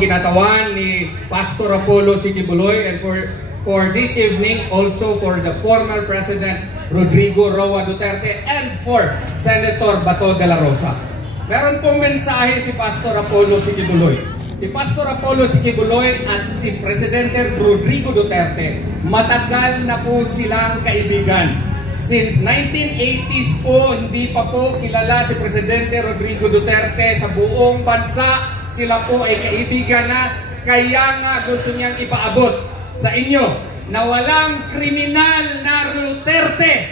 ang kinatawan ni Pastor Apollo C. Quiboloy, and for this evening also for the former President Rodrigo Roa Duterte and for Senator Bato de la Rosa. Meron pong mensahe si Pastor Apollo C. Quiboloy. Si Pastor Apollo C. Quiboloy at si Presidente Rodrigo Duterte, matagal na po silang kaibigan. Since 1980s po, hindi pa po kilala si Presidente Rodrigo Duterte sa buong bansa. Sila po ay kaibigan na, kaya nga gusto niyang ipaabot sa inyo na walang kriminal na Duterte.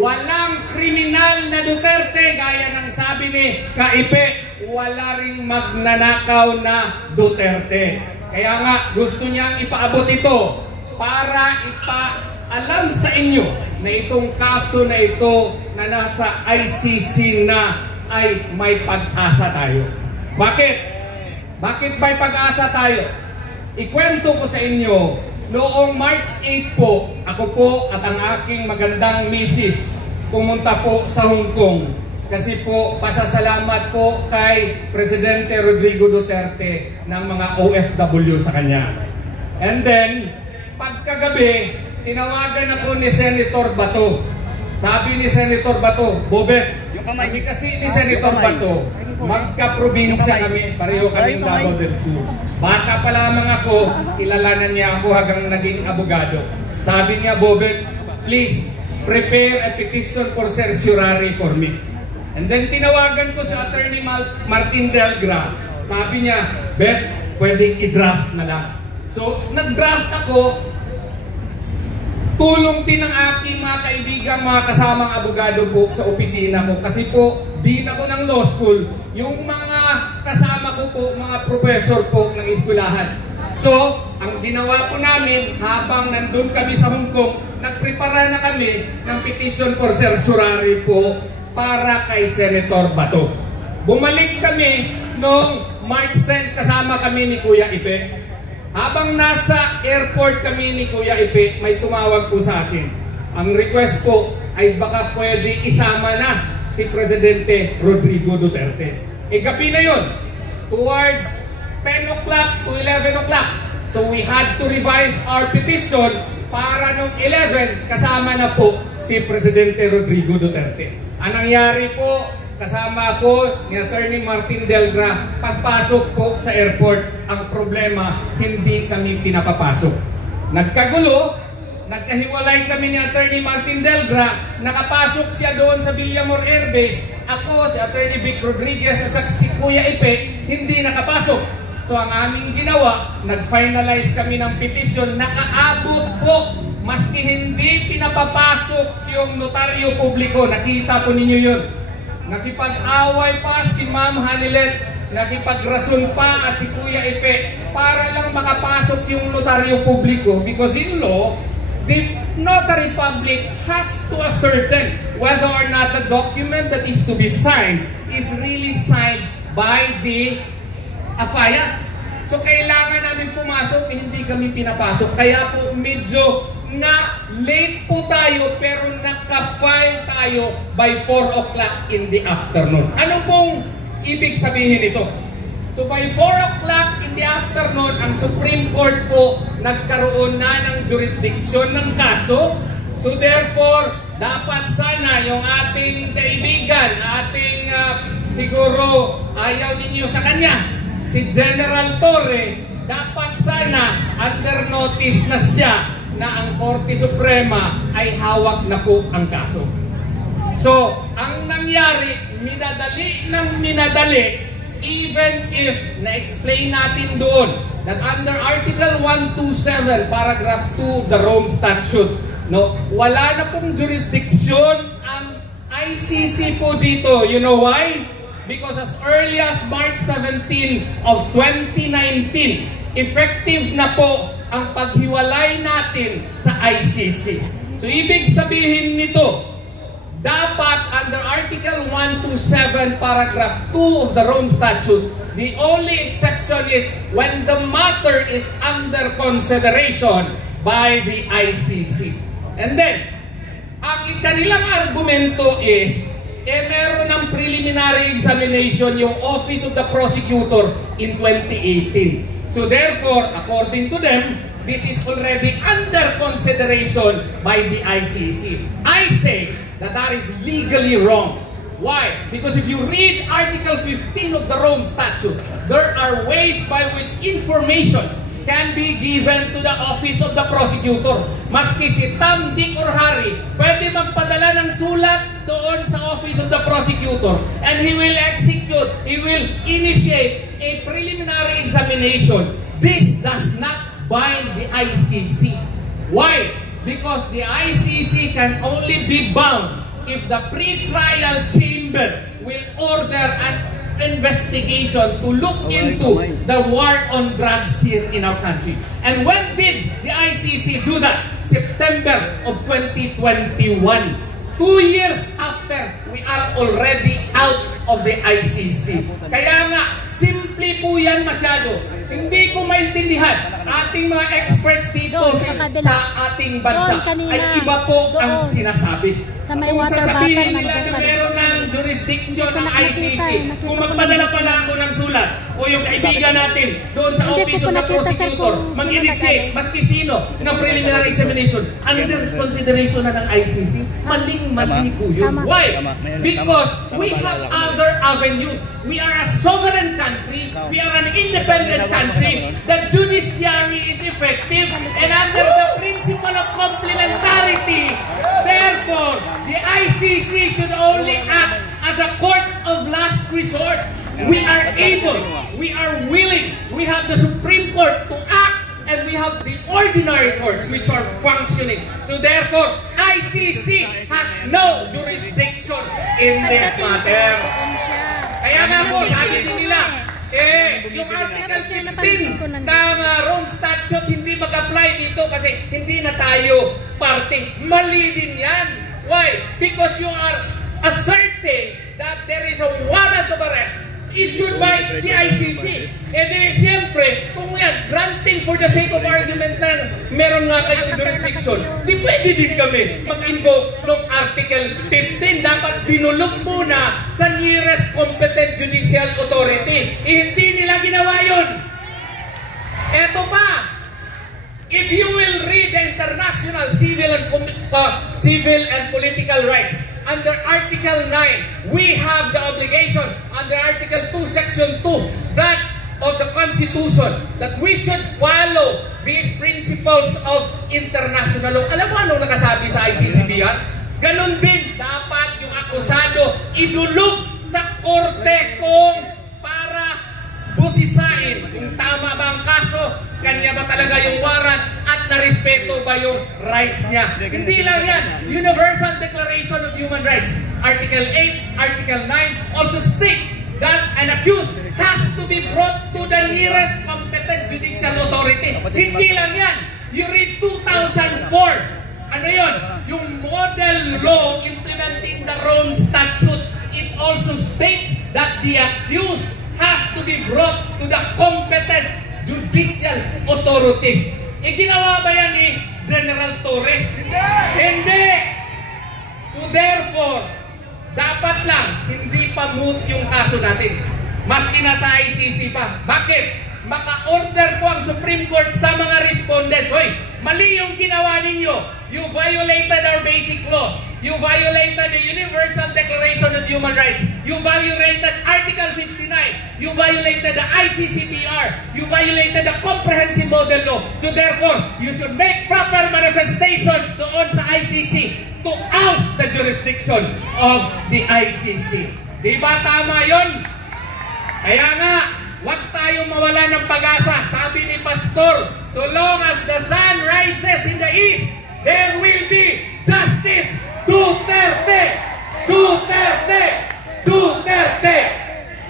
Walang kriminal na Duterte, gaya ng sabi ni Kaipe, wala ring magnanakaw na Duterte. Kaya nga gusto niyang ipaabot ito para ipaalam sa inyo na itong kaso na ito na nasa ICC na ay may pag-asa tayo. Bakit? Bakit may pag-asa tayo? Ikwento ko sa inyo, noong March 8 po, ako po at ang aking magandang misis pumunta po sa Hong Kong. Kasi po, pasasalamat po kay Presidente Rodrigo Duterte ng mga OFW sa kanya. And then, pagkagabi, tinawagan ako ni Senator Bato. Sabi ni Senator Bato, Bobet, kami kasi ni Senator Bato, magka-probinsya kami, pareho kaming Davao del Sur. Bata pa lamang ako, kilalanan niya ako hanggang naging abogado. Sabi niya, Bobet, please, prepare a petition for certiorari for me. And then tinawagan ko sa Attorney Martin Delgra. Sabi niya, Bet, pwedeng i-draft na lang. So, nag-draft ako. Tulong din ng aking mga kaibigan, mga kasamang abogado po sa opisina ko. Kasi po, din ako ng law school. Yung mga kasama ko po, mga professor po ng eskwelahan. So, ang ginawa po namin, habang nandun kami sa Hong Kong, nagprepara na kami ng petition for certiorari po para kay Senator Bato. Bumalik kami noong March 10, kasama kami ni Kuya Ipe. Habang nasa airport kami ni Kuya Ipe, may tumawag po sa akin. Ang request po ay baka pwede isama na si Presidente Rodrigo Duterte. Gabi na yun, towards 10 o'clock to 11 o'clock. So we had to revise our petition para noong 11 kasama na po si Presidente Rodrigo Duterte. Ang nangyari po, kasama ko ni Attorney Martin Delgra, pagpasok po sa airport, ang problema, hindi kami pinapapasok. Nagkagulo, nagkahiwalay kami ni Attorney Martin Delgra, nakapasok siya doon sa Villamor Air Base, ako, si Attorney Vic Rodriguez at si Kuya Ipe, hindi nakapasok. So ang aming ginawa, nag-finalize kami ng petition, nakaabot po, maski hindi pinapapasok yung notaryo publiko, nakita po ninyo yun. Nakipag-away pa si Ma'am Hanilet, nakipagrason pa at si Kuya Ipe para lang makapasok yung notaryo publiko, because in law, the notary public has to ascertain whether or not the document that is to be signed is really signed by the affiant. So kailangan namin pumasok, hindi kami pinapasok. Kaya po medyo na late po tayo, pero naka-file tayo by 4 o'clock in the afternoon. Ano pong ibig sabihin ito? So by 4 o'clock in the afternoon, ang Supreme Court po nagkaroon na ng jurisdiction ng kaso. So therefore, dapat sana yung ating kaibigan, ating siguro ayaw ninyo sa kanya, si General Torre, dapat sana under notice na siya na ang Korte Suprema ay hawak na po ang kaso. So, ang nangyari, minadali ng minadali, even if na-explain natin doon that under Article 127, Paragraph 2, the Rome Statute, no, wala na pong jurisdiction ang ICC po dito. You know why? Because as early as March 17 of 2019, effective na po ang paghiwalay natin sa ICC. So, ibig sabihin nito, dapat under Article 127, Paragraph 2 of the Rome Statute, the only exception is when the matter is under consideration by the ICC. And then, ang kanilang argumento is, meron ng preliminary examination yung Office of the Prosecutor in 2018. So So therefore, according to them, this is already under consideration by the ICC. I say that that is legally wrong. Why? Because if you read Article 15 of the Rome Statute, there are ways by which information can be given to the office of the prosecutor. Maski si Tom, Dick, or Harry, pwede magpadala ng sulat doon sa office of the prosecutor and he will execute, he will initiate a preliminary examination. This does not bind the ICC. Why? Because the ICC can only be bound if the pre-trial chamber will order an investigation to look into the war on drugs here in our country. And when did the ICC do that? September of 2021. 2 years after we are already out of the ICC. Kaya nga, simple po yan masyado. Hindi ko maintindihan ating mga experts dito sa ating bansa ay iba po ang sinasabi. Kung sasabihin nila na meron ng jurisdiction ng ICC, kung magpadala pa lang ako ng sulat o yung kaibigan natin doon sa office of the prosecutor, mag-initiate, maski sino, ng preliminary examination, under consideration na ng ICC, maling-mali po yun. Why? Because we have other avenues. We are a sovereign country. We are an independent country. The judiciary is effective and under the principle of complementarity. Therefore, the ICC should only act as a court of last resort. We are able, we are willing, we have the Supreme Court to act, and we have the ordinary courts which are functioning. So therefore, ICC has no jurisdiction in this matter. Kaya nga po, sabi din nila, yung Article 15 ng Rome Statute hindi mag-apply dito kasi hindi na tayo party. Mali din yan. Why? Because you are asserting that there is a warrant of arrest issued by the ICC. E di, siyempre, kung yan, granting for the sake of argument na meron nga kayong jurisdiction, di pwede din kami mag-invoke ng Article 15. Dapat binulog muna sa nearest competent judicial authority. Hindi nila ginawa yun. Eto pa, if you will read the international civil and political rights, under Article 9, we have the obligation under Article 2, Section 2, that of the Constitution, that we should follow these principles of international law. Alam mo anong nakasabi sa ICCPR? Ganon din, dapat yung akusado idulog sa korte kung para busisain kung tama ba ang kaso, kanya ba talaga yung warrant at narespeto ba yung rights niya. Hindi lang yan. Universal Declaration of Human Rights, Article 8, Article 9 also states that an accused has to be brought to the nearest competent judicial authority. Hindi lang yan. You read 2004. Ano yun? Yung model law implementing the Rome Statute, it also states that the accused has to be brought to the competent judicial authority. Ginawa ba yan ni General Torre? Hindi! So therefore, dapat lang hindi pa moot yung kaso natin. Maski nasa ICC pa. Bakit? Maka-order po ang Supreme Court sa mga respondents. Hoy, mali yung ginawa ninyo. You violated our basic laws. You violated the Universal Declaration of Human Rights. You violated Article 59. You violated the ICCPR. You violated the Comprehensive Model Law. So therefore, you should make proper manifestations doon sa ICC to oust the jurisdiction of the ICC. Di ba tama yun? Kaya nga, huwag tayong mawala ng pag-asa. Sabi ni Pastor, so long as the sun rises in the east, there will be justice. Duterte! Duterte! Duterte!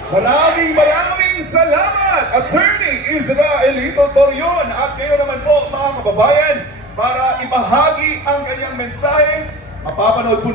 Maraming salamat, Attorney Israelito Torion. At kayo naman po, mga kababayan, para ibahagi ang kanyang mensahe, mapapanood po